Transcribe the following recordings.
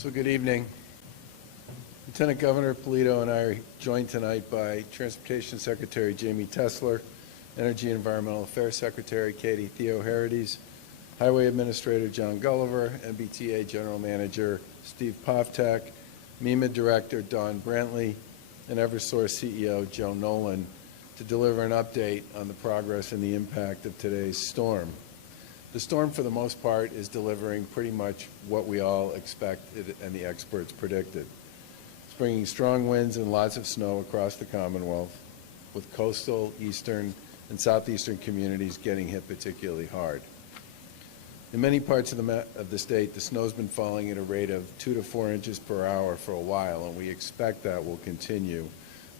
So good evening. Lieutenant Governor Polito and I are joined tonight by Transportation Secretary Jamie Tesler, Energy and Environmental Affairs Secretary Katie Theo-Herides, Highway Administrator John Gulliver, MBTA General Manager Steve Poftak, MEMA Director Don Brantley, and Eversource CEO Joe Nolan to deliver an update on the progress and the impact of today's storm. The storm, for the most part, is delivering pretty much what we all expected and the experts predicted. It's bringing strong winds and lots of snow across the Commonwealth, with coastal, eastern, and southeastern communities getting hit particularly hard. In many parts of the state, the snow's been falling at a rate of 2 to 4 inches per hour for a while, and we expect that will continue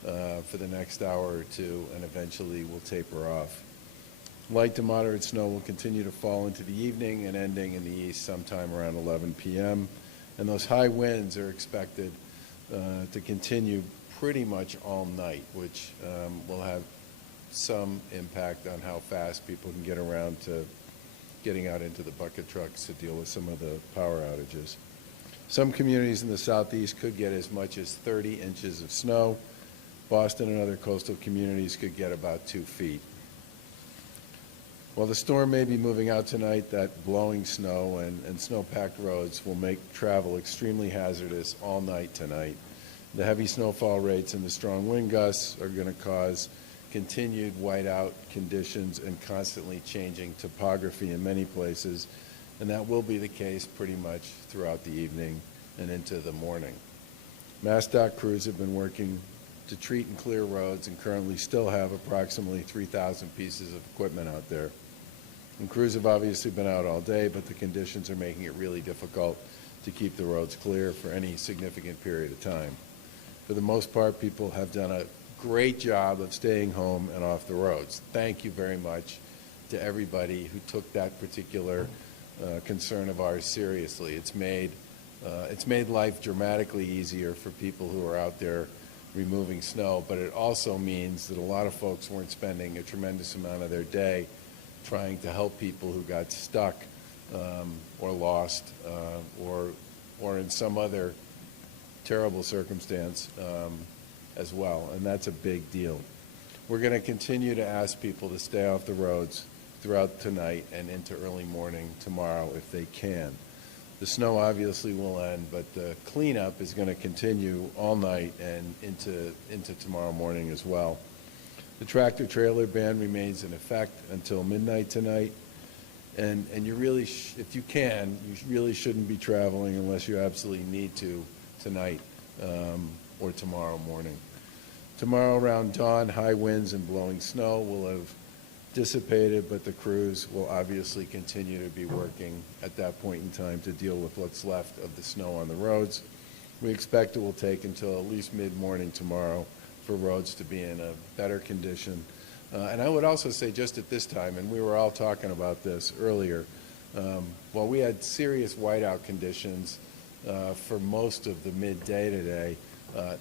for the next hour or two, and eventually will taper off. Light to moderate snow will continue to fall into the evening and ending in the east sometime around 11 p.m. And those high winds are expected to continue pretty much all night, which will have some impact on how fast people can get around to getting out into the bucket trucks to deal with some of the power outages. Some communities in the southeast could get as much as 30 inches of snow. Boston and other coastal communities could get about 2 feet. While the storm may be moving out tonight, that blowing snow and snow-packed roads will make travel extremely hazardous all night tonight. The heavy snowfall rates and the strong wind gusts are going to cause continued whiteout conditions and constantly changing topography in many places, and that will be the case pretty much throughout the evening and into the morning. MassDOT crews have been working to treat and clear roads and currently still have approximately 3,000 pieces of equipment out there. And crews have obviously been out all day, but the conditions are making it really difficult to keep the roads clear for any significant period of time. For the most part, people have done a great job of staying home and off the roads. Thank you very much to everybody who took that particular concern of ours seriously. It's made life dramatically easier for people who are out there removing snow, but it also means that a lot of folks weren't spending a tremendous amount of their day trying to help people who got stuck or lost or in some other terrible circumstance as well, and that's a big deal. We're going to continue to ask people to stay off the roads throughout tonight and into early morning tomorrow if they can. The snow obviously will end, but the cleanup is going to continue all night and into tomorrow morning as well. The tractor-trailer ban remains in effect until midnight tonight, and you really, if you can, you really shouldn't be traveling unless you absolutely need to tonight or tomorrow morning. Tomorrow around dawn, high winds and blowing snow will have dissipated, but the crews will obviously continue to be working at that point in time to deal with what's left of the snow on the roads. We expect it will take until at least mid-morning tomorrow for roads to be in a better condition. And I would also say just at this time, and we were all talking about this earlier, while we had serious whiteout conditions for most of the midday today,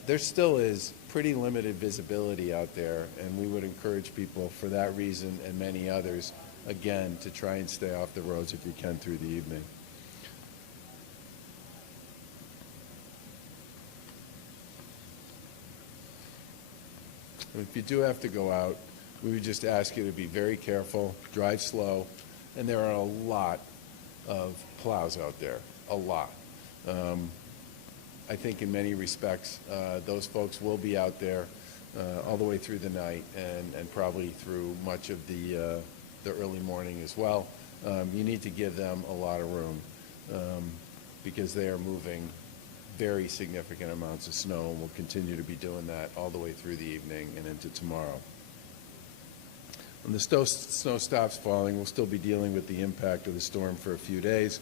there still is pretty limited visibility out there, and we would encourage people for that reason and many others, again, to try and stay off the roads if you can through the evening. If you do have to go out, we would just ask you to be very careful, drive slow, and there are a lot of plows out there, a lot. I think in many respects, those folks will be out there all the way through the night and probably through much of the early morning as well. You need to give them a lot of room because they are moving very significant amounts of snow, and will continue to be doing that all the way through the evening and into tomorrow. When the snow stops falling, we'll still be dealing with the impact of the storm for a few days.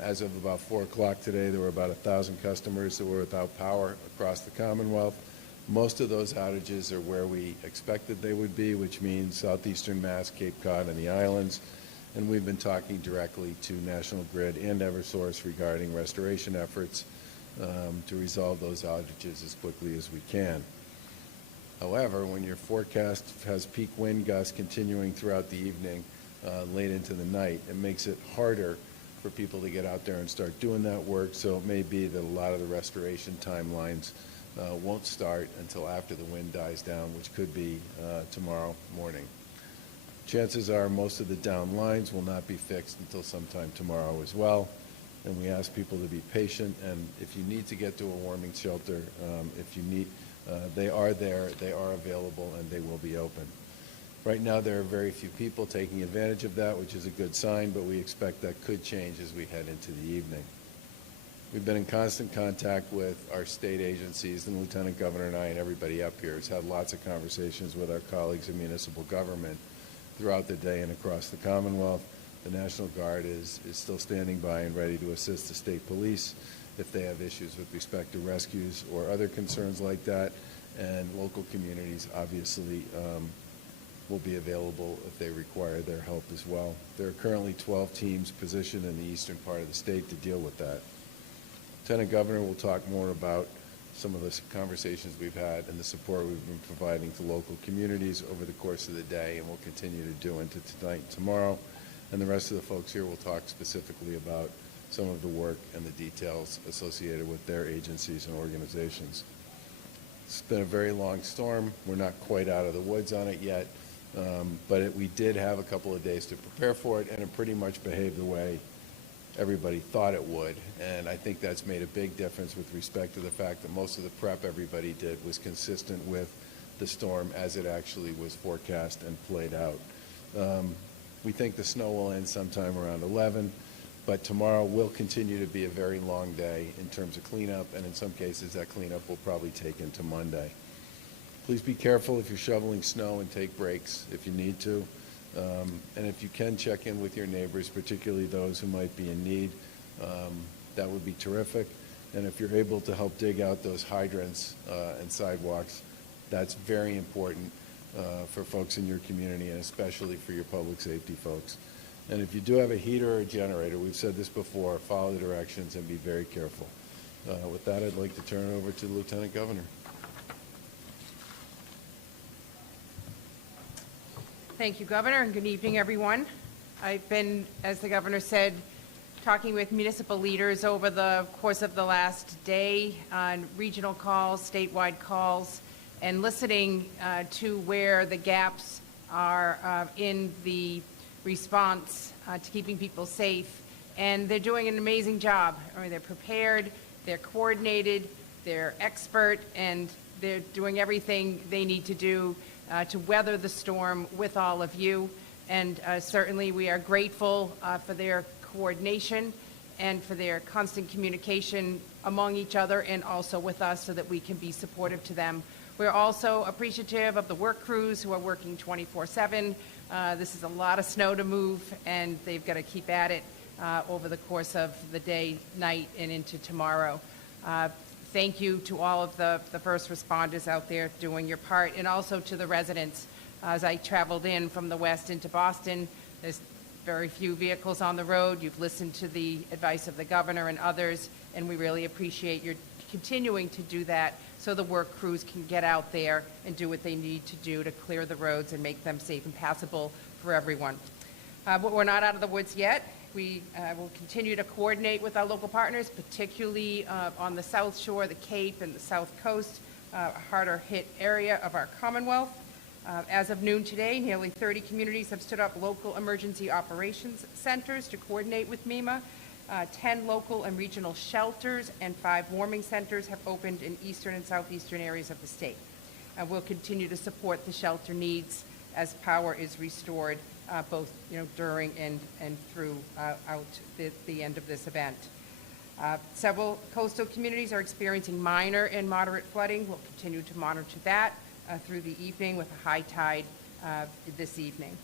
As of about 4 o'clock today, there were about 1,000 customers that were without power across the Commonwealth. Most of those outages are where we expected they would be, which means southeastern Mass, Cape Cod, and the islands. And we've been talking directly to National Grid and Eversource regarding restoration efforts to resolve those outages as quickly as we can. However, when your forecast has peak wind gusts continuing throughout the evening, late into the night, it makes it harder for for people to get out there and start doing that work, so it may be that a lot of the restoration timelines won't start until after the wind dies down, which could be tomorrow morning. Chances are most of the down lines will not be fixed until sometime tomorrow as well, and we ask people to be patient, and if you need to get to a warming shelter, they are there, they are available, and they will be open. Right now, there are very few people taking advantage of that, which is a good sign, but we expect that could change as we head into the evening. We've been in constant contact with our state agencies, and the Lieutenant Governor and I and everybody up here has had lots of conversations with our colleagues in municipal government throughout the day and across the Commonwealth. The National Guard is still standing by and ready to assist the state police if they have issues with respect to rescues or other concerns like that, and local communities obviously will be available if they require their help as well. There are currently 12 teams positioned in the eastern part of the state to deal with that. Lieutenant Governor will talk more about some of the conversations we've had and the support we've been providing to local communities over the course of the day, and we'll continue to do into tonight and tomorrow. And the rest of the folks here will talk specifically about some of the work and the details associated with their agencies and organizations. It's been a very long storm. We're not quite out of the woods on it yet, but we did have a couple of days to prepare for it, and it pretty much behaved the way everybody thought it would. And I think that's made a big difference with respect to the fact that most of the prep everybody did was consistent with the storm as it actually was forecast and played out. We think the snow will end sometime around 11, but tomorrow will continue to be a very long day in terms of cleanup, and in some cases that cleanup will probably take into Monday. Please be careful if you're shoveling snow and take breaks if you need to. And if you can, check in with your neighbors, particularly those who might be in need. That would be terrific. And if you're able to help dig out those hydrants and sidewalks, that's very important for folks in your community, and especially for your public safety folks. And if you do have a heater or a generator, we've said this before, follow the directions and be very careful. With that, I'd like to turn it over to the Lieutenant Governor. Thank you, Governor, and good evening, everyone. I've been, as the Governor said, talking with municipal leaders over the course of the last day on regional calls, statewide calls, and listening to where the gaps are in the response to keeping people safe. And they're doing an amazing job. I mean, they're prepared, they're coordinated, they're expert, and they're doing everything they need to do to weather the storm with all of you. And certainly we are grateful for their coordination and for their constant communication among each other and also with us so that we can be supportive to them. We're also appreciative of the work crews who are working 24/7. This is a lot of snow to move, and they've got to keep at it over the course of the day, night, and into tomorrow. Thank you to all of the first responders out there doing your part, and also to the residents. As I traveled in from the west into Boston, there's very few vehicles on the road. You've listened to the advice of the Governor and others, and we really appreciate your continuing to do that so the work crews can get out there and do what they need to do to clear the roads and make them safe and passable for everyone. But we're not out of the woods yet. We will continue to coordinate with our local partners, particularly on the South Shore, the Cape, and the South Coast, a harder hit area of our Commonwealth. As of noon today, nearly 30 communities have stood up local emergency operations centers to coordinate with MEMA. 10 local and regional shelters and 5 warming centers have opened in eastern and southeastern areas of the state. We'll continue to support the shelter needs as power is restored, both during and throughout the end of this event. Several coastal communities are experiencing minor and moderate flooding. We'll continue to monitor that through the evening with a high tide this evening.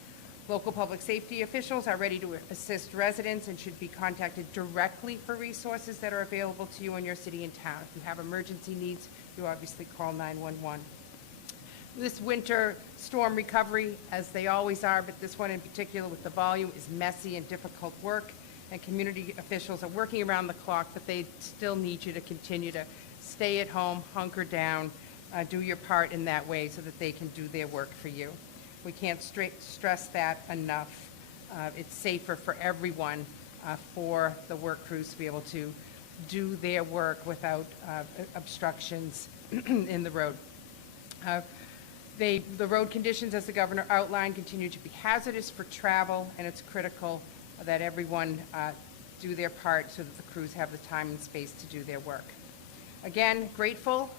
Local public safety officials are ready to assist residents and should be contacted directly for resources that are available to you in your city and town. If you have emergency needs, you obviously call 911. This winter storm recovery, as they always are, but this one in particular with the volume, is messy and difficult work, and community officials are working around the clock, but they still need you to continue to stay at home, hunker down, do your part in that way so that they can do their work for you. We can't stress that enough. It's safer for everyone for the work crews to be able to do their work without obstructions in the road. The road conditions, as the governor outlined, continue to be hazardous for travel, and it's critical that everyone do their part so that the crews have the time and space to do their work. Again, grateful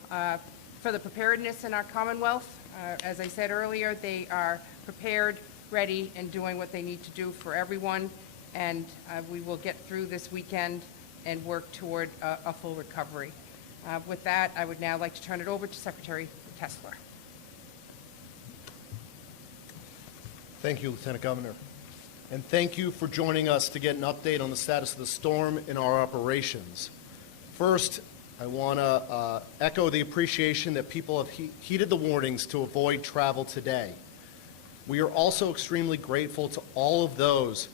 for the preparedness in our Commonwealth. As I said earlier, they are prepared, ready, and doing what they need to do for everyone, and we will get through this weekend and work toward a full recovery. With that, I would now like to turn it over to Secretary Tesler. Thank you, Lieutenant Governor. And thank you for joining us to get an update on the status of the storm and our operations. First, I want to echo the appreciation that people have heeded the warnings to avoid travel today. We are also extremely grateful to all of those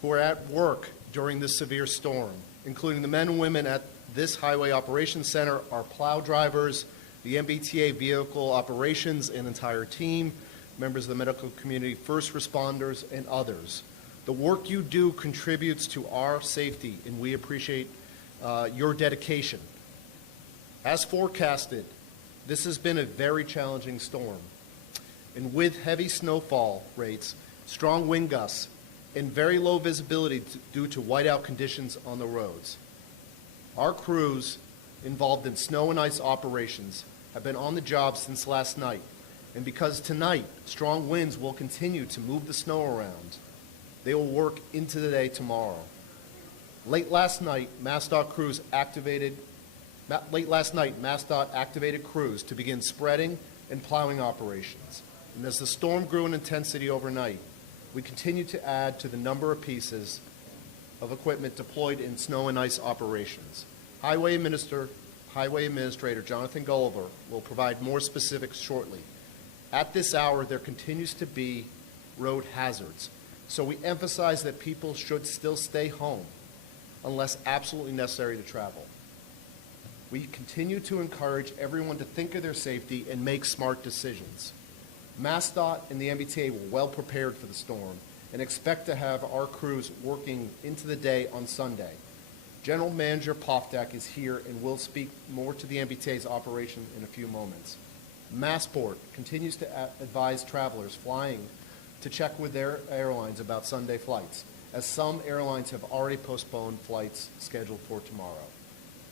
who are at work during this severe storm, including the men and women at this Highway Operations Center, our plow drivers, the MBTA vehicle operations and entire team, members of the medical community, first responders, and others. The work you do contributes to our safety, and we appreciate your dedication. As forecasted, this has been a very challenging storm, and with heavy snowfall rates, strong wind gusts, and very low visibility due to whiteout conditions on the roads. Our crews involved in snow and ice operations have been on the job since last night, and because tonight strong winds will continue to move the snow around, they will work into the day tomorrow. Late last night, MassDOT activated crews to begin spreading and plowing operations. And as the storm grew in intensity overnight, we continued to add to the number of pieces of equipment deployed in snow and ice operations. Highway Administrator Jonathan Gulliver will provide more specifics shortly. At this hour, there continues to be road hazards, so we emphasize that people should still stay home unless absolutely necessary to travel. We continue to encourage everyone to think of their safety and make smart decisions. MassDOT and the MBTA were well prepared for the storm and expect to have our crews working into the day on Sunday. General Manager Poftak is here and will speak more to the MBTA's operation in a few moments. Massport continues to advise travelers flying to check with their airlines about Sunday flights, as some airlines have already postponed flights scheduled for tomorrow.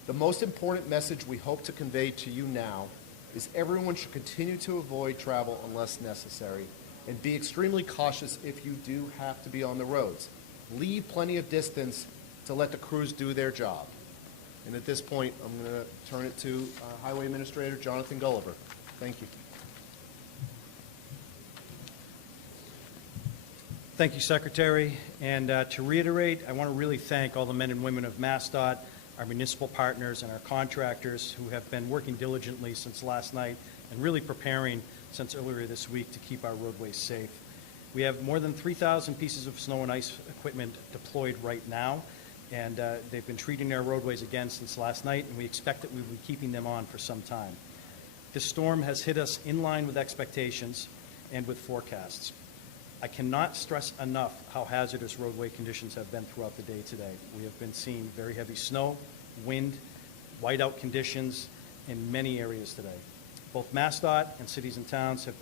The most important message we hope to convey to you now is everyone should continue to avoid travel unless necessary and be extremely cautious if you do have to be on the roads. Leave plenty of distance to let the crews do their job. And at this point, I'm going to turn it to Highway Administrator Jonathan Gulliver. Thank you. Thank you, Secretary. And to reiterate, I want to really thank all the men and women of MassDOT, our municipal partners, and our contractors who have been working diligently since last night and really preparing since earlier this week to keep our roadways safe. We have more than 3,000 pieces of snow and ice equipment deployed right now, and they've been treating our roadways again since last night, and we expect that we will be keeping them on for some time. This storm has hit us in line with expectations and with forecasts. I cannot stress enough how hazardous roadway conditions have been throughout the day today. We have been seeing very heavy snow, wind, whiteout conditions in many areas today. Both MassDOT and cities and towns have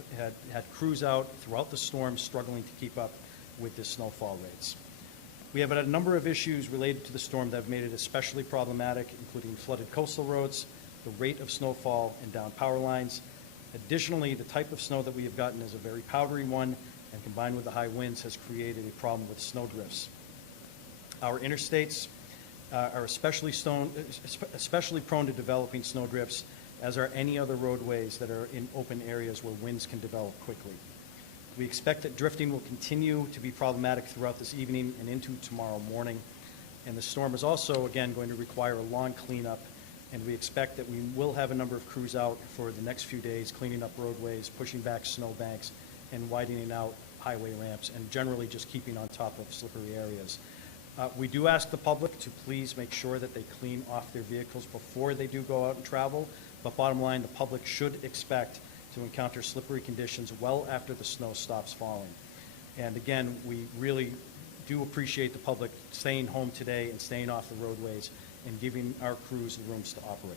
had crews out throughout the storm struggling to keep up with the snowfall rates. We have had a number of issues related to the storm that have made it especially problematic, including flooded coastal roads, the rate of snowfall, and downed power lines. Additionally, the type of snow that we have gotten is a very powdery one, and combined with the high winds has created a problem with snow drifts. Our interstates are especially prone to developing snow drifts, as are any other roadways that are in open areas where winds can develop quickly. We expect that drifting will continue to be problematic throughout this evening and into tomorrow morning. And the storm is also, again, going to require a long cleanup, and we expect that we will have a number of crews out for the next few days, cleaning up roadways, pushing back snowbanks, and widening out highway ramps, and generally just keeping on top of slippery areas. We do ask the public to please make sure that they clean off their vehicles before they do go out and travel, but bottom line, the public should expect to encounter slippery conditions well after the snow stops falling. And again, we really do appreciate the public staying home today and staying off the roadways and giving our crews the rooms to operate.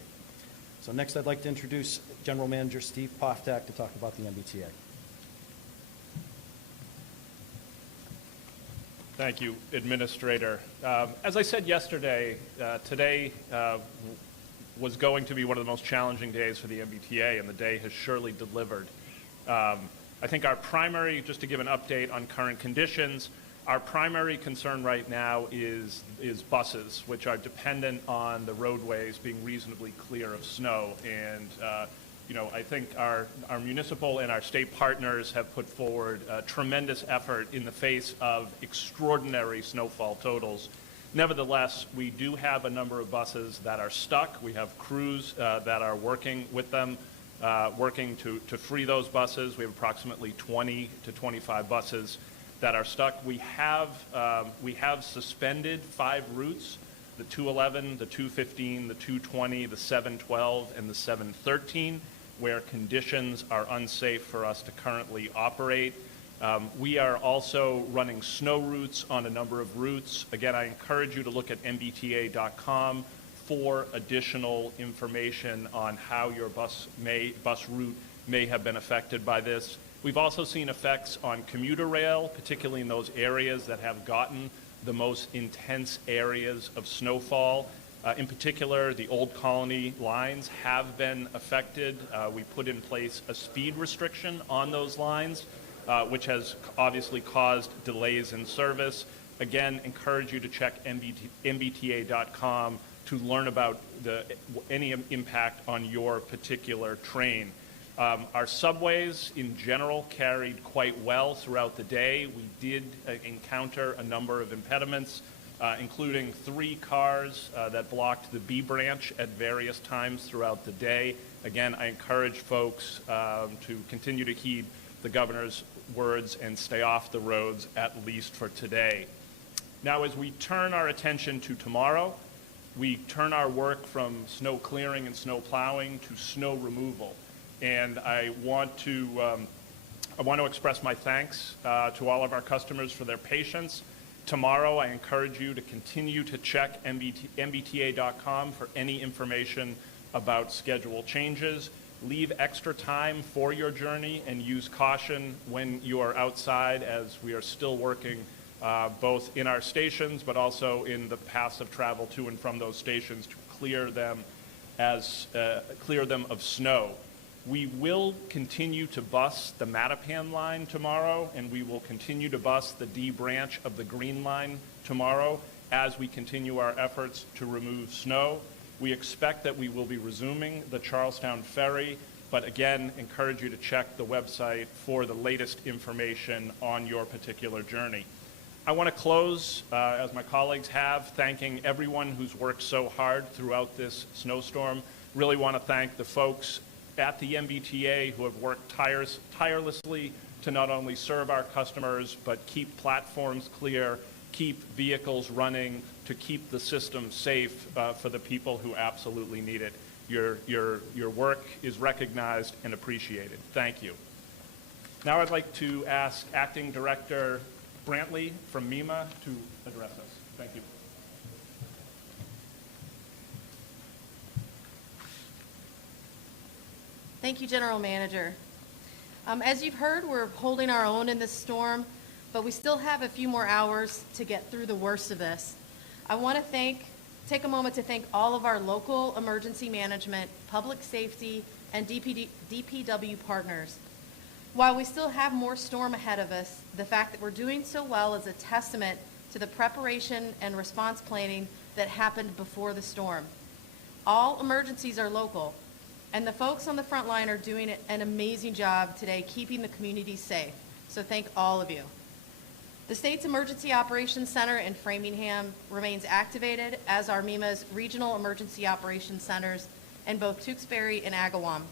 So next, I'd like to introduce General Manager Steve Poftak to talk about the MBTA. Thank you, Administrator. As I said yesterday, today was going to be one of the most challenging days for the MBTA, and the day has surely delivered. I think our primary, just to give an update on current conditions, our primary concern right now is buses, which are dependent on the roadways being reasonably clear of snow. And I think our municipal and our state partners have put forward a tremendous effort in the face of extraordinary snowfall totals. Nevertheless, we do have a number of buses that are stuck. We have crews that are working with them, working to free those buses. We have approximately 20 to 25 buses that are stuck. We have suspended 5 routes: the 211, the 215, the 220, the 712, and the 713, where conditions are unsafe for us to currently operate. We are also running snow routes on a number of routes. Again, I encourage you to look at mbta.com for additional information on how your bus route may have been affected by this. We've also seen effects on commuter rail, particularly in those areas that have gotten the most intense areas of snowfall. In particular, the Old Colony lines have been affected. We put in place a speed restriction on those lines, which has obviously caused delays in service. Again, encourage you to check mbta.com to learn about any impact on your particular train. Our subways in general carried quite well throughout the day. We did encounter a number of impediments, including 3 cars that blocked the B branch at various times throughout the day. Again, I encourage folks to continue to heed the governor's words and stay off the roads, at least for today. Now, as we turn our attention to tomorrow, we turn our work from snow clearing and snow plowing to snow removal. And I want to express my thanks to all of our customers for their patience. Tomorrow, I encourage you to continue to check mbta.com for any information about schedule changes. Leave extra time for your journey and use caution when you are outside, as we are still working both in our stations but also in the paths of travel to and from those stations to clear them of snow. We will continue to bus the Mattapan line tomorrow, and we will continue to bus the D branch of the Green Line tomorrow as we continue our efforts to remove snow. We expect that we will be resuming the Charlestown Ferry, but again, encourage you to check the website for the latest information on your particular journey. I want to close, as my colleagues have, thanking everyone who's worked so hard throughout this snowstorm. Really want to thank the folks at the MBTA who have worked tirelessly to not only serve our customers, but keep platforms clear, keep vehicles running, to keep the system safe for the people who absolutely need it. Your work is recognized and appreciated. Thank you. Now I'd like to ask Acting Director Brantley from MEMA to address us. Thank you. Thank you, General Manager. As you've heard, we're holding our own in this storm, but we still have a few more hours to get through the worst of this. I want to take a moment to thank all of our local emergency management, public safety, and DPW partners. While we still have more storm ahead of us, the fact that we're doing so well is a testament to the preparation and response planning that happened before the storm. All emergencies are local, and the folks on the front line are doing an amazing job today keeping the community safe. So thank all of you. The state's Emergency Operations Center in Framingham remains activated, as are MEMA's regional emergency operations centers in both Tewksbury and Agawam.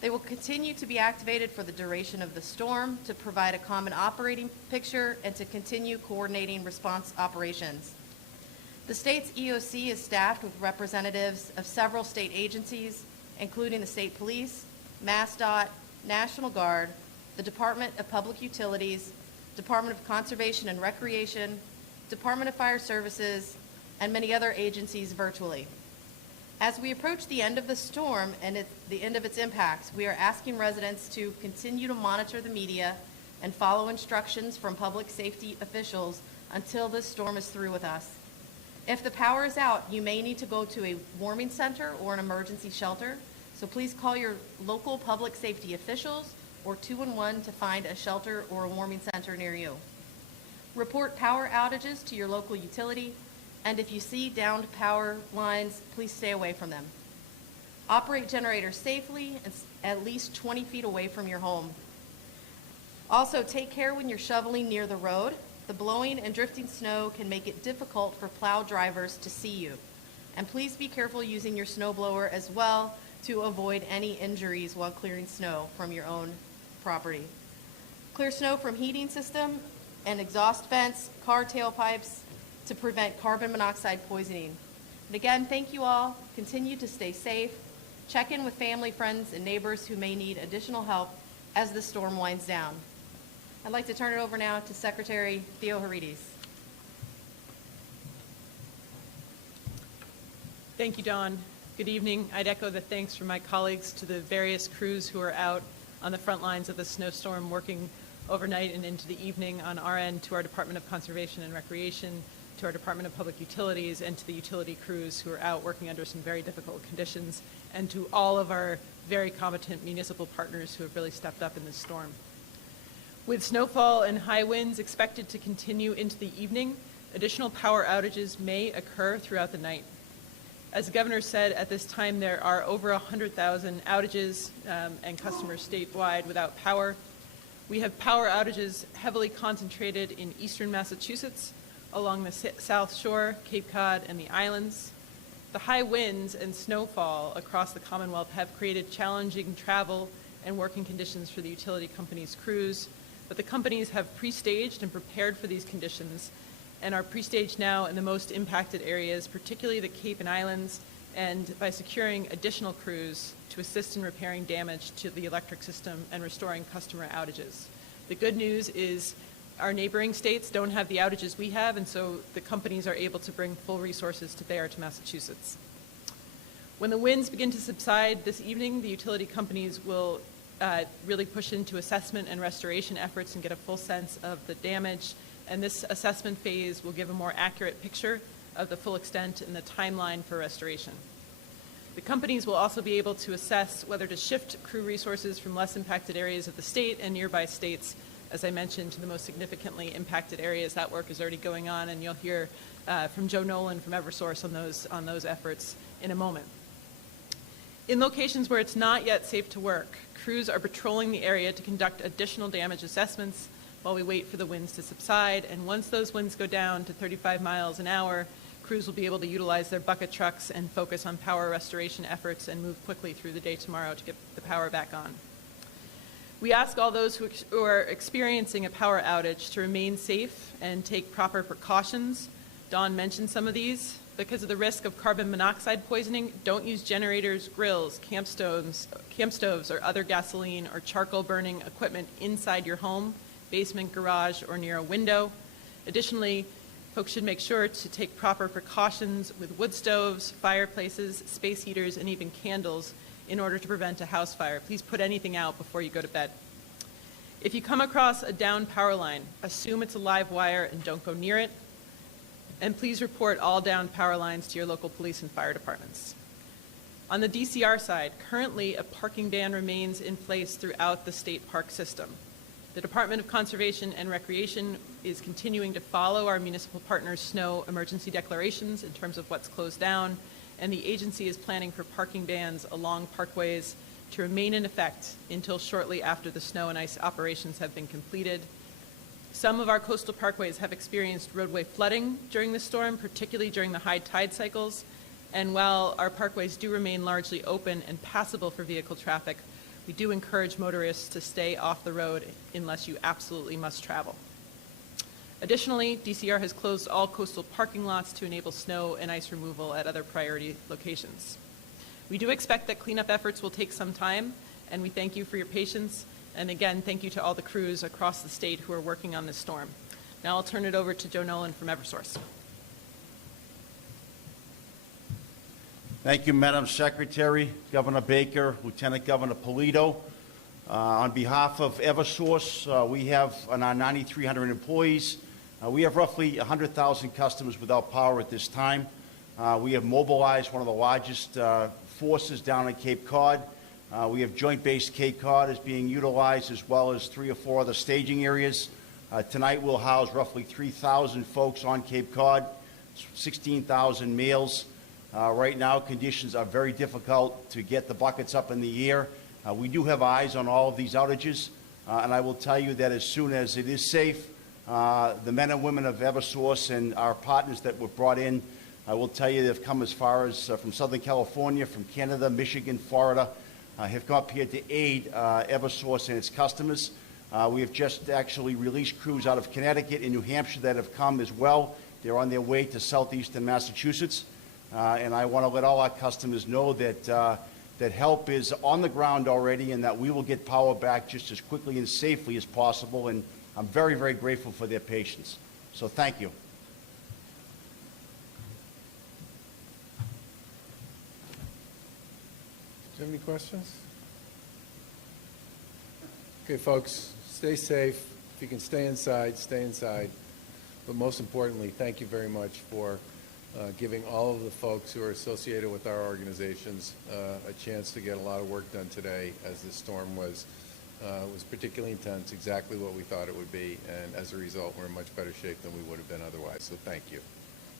They will continue to be activated for the duration of the storm to provide a common operating picture and to continue coordinating response operations. The state's EOC is staffed with representatives of several state agencies, including the State Police, MassDOT, National Guard, the Department of Public Utilities, Department of Conservation and Recreation, Department of Fire Services, and many other agencies virtually. As we approach the end of the storm and the end of its impacts, we are asking residents to continue to monitor the media and follow instructions from public safety officials until this storm is through with us. If the power is out, you may need to go to a warming center or an emergency shelter, so please call your local public safety officials or 211 to find a shelter or a warming center near you. Report power outages to your local utility, and if you see downed power lines, please stay away from them. Operate generators safely and at least 20 feet away from your home. Also, take care when you're shoveling near the road. The blowing and drifting snow can make it difficult for plow drivers to see you. And please be careful using your snow blower as well to avoid any injuries while clearing snow from your own property. Clear snow from heating system and exhaust vents, car tailpipes to prevent carbon monoxide poisoning. And again, thank you all. Continue to stay safe. Check in with family, friends, and neighbors who may need additional help as the storm winds down. I'd like to turn it over now to Secretary Theoharides. Thank you, Dawn. Good evening. I'd echo the thanks from my colleagues to the various crews who are out on the front lines of the snowstorm working overnight and into the evening on our end, to our Department of Conservation and Recreation, to our Department of Public Utilities, and to the utility crews who are out working under some very difficult conditions, and to all of our very competent municipal partners who have really stepped up in this storm. With snowfall and high winds expected to continue into the evening, additional power outages may occur throughout the night. As the governor said, at this time there are over 100,000 outages and customers statewide without power. We have power outages heavily concentrated in eastern Massachusetts, along the South Shore, Cape Cod, and the islands. The high winds and snowfall across the Commonwealth have created challenging travel and working conditions for the utility companies' crews, but the companies have pre-staged and prepared for these conditions and are pre-staged now in the most impacted areas, particularly the Cape and Islands, and by securing additional crews to assist in repairing damage to the electric system and restoring customer outages. The good news is our neighboring states don't have the outages we have, and so the companies are able to bring full resources to bear to Massachusetts. When the winds begin to subside this evening, the utility companies will really push into assessment and restoration efforts and get a full sense of the damage, and this assessment phase will give a more accurate picture of the full extent and the timeline for restoration. The companies will also be able to assess whether to shift crew resources from less impacted areas of the state and nearby states, as I mentioned, to the most significantly impacted areas. That work is already going on, and you'll hear from Joe Nolan from Eversource on those efforts in a moment. In locations where it's not yet safe to work, crews are patrolling the area to conduct additional damage assessments while we wait for the winds to subside, and once those winds go down to 35 miles an hour, crews will be able to utilize their bucket trucks and focus on power restoration efforts and move quickly through the day tomorrow to get the power back on. We ask all those who are experiencing a power outage to remain safe and take proper precautions. Dawn mentioned some of these. Because of the risk of carbon monoxide poisoning, don't use generators, grills, camp stoves, or other gasoline or charcoal burning equipment inside your home, basement, garage, or near a window. Additionally, folks should make sure to take proper precautions with wood stoves, fireplaces, space heaters, and even candles in order to prevent a house fire. Please put anything out before you go to bed. If you come across a downed power line, assume it's a live wire and don't go near it. And please report all downed power lines to your local police and fire departments. On the DCR side, currently a parking ban remains in place throughout the state park system. The Department of Conservation and Recreation is continuing to follow our municipal partners' snow emergency declarations in terms of what's closed down, and the agency is planning for parking bans along parkways to remain in effect until shortly after the snow and ice operations have been completed. Some of our coastal parkways have experienced roadway flooding during the storm, particularly during the high tide cycles, and while our parkways do remain largely open and passable for vehicle traffic, we do encourage motorists to stay off the road unless you absolutely must travel. Additionally, DCR has closed all coastal parking lots to enable snow and ice removal at other priority locations. We do expect that cleanup efforts will take some time, and we thank you for your patience. And again, thank you to all the crews across the state who are working on this storm. Now I'll turn it over to Joe Nolan from Eversource. Thank you, Madam Secretary, Governor Baker, Lieutenant Governor Polito. On behalf of Eversource, we have on our 9,300 employees, we have roughly 100,000 customers without power at this time. We have mobilized one of the largest forces down in Cape Cod. We have Joint Base Cape Cod is being utilized, as well as 3 or 4 other staging areas. Tonight we'll house roughly 3,000 folks on Cape Cod, 16,000 meals. Right now, conditions are very difficult to get the buckets up in the air. We do have eyes on all of these outages, and I will tell you that as soon as it is safe, the men and women of Eversource and our partners that were brought in, I will tell you they've come as far as from Southern California, from Canada, Michigan, Florida, have come up here to aid Eversource and its customers. We have just actually released crews out of Connecticut and New Hampshire that have come as well. They're on their way to southeastern Massachusetts. And I want to let all our customers know that, that help is on the ground already and that we will get power back just as quickly and safely as possible. And I'm very, very grateful for their patience. So thank you. Do you have any questions? Okay, folks, stay safe. If you can stay inside, stay inside. But most importantly, thank you very much for giving all of the folks who are associated with our organizations a chance to get a lot of work done today, as this storm was particularly intense, exactly what we thought it would be, and as a result, we're in much better shape than we would have been otherwise. So thank you.